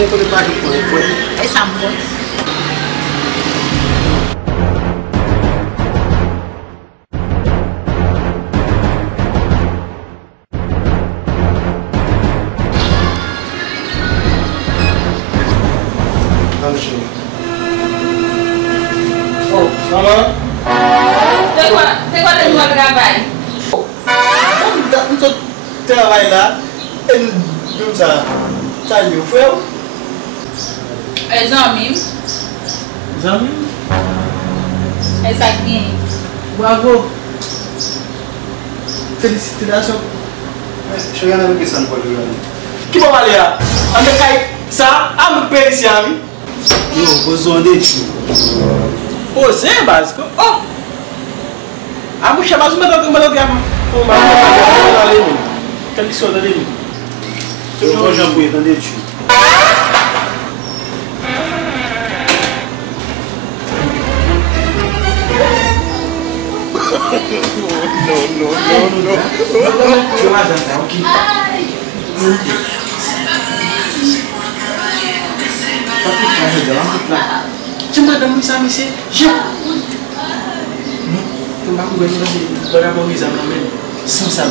não pode parar de foi. Essa moça. Oh, mama. Tem quanto tempo trabalho? Não estou trabalhando e não está meu filho. Exame. Exame? Essa aqui. Bravo. Felicitações. Chegando na questão do programa. Que bom, Maria. Anda cai, sa, anda periciami. Eu vou zoar de ti. Você é básico. Oh. A mulher mais uma da gama. O mais uma da lei. Que ele só da lei. Eu vou já fui da ti. No. Jonathan, tá aqui. Cuma dah misal misi, ya. Tembak gue ni masih berapa misal namanya, susah.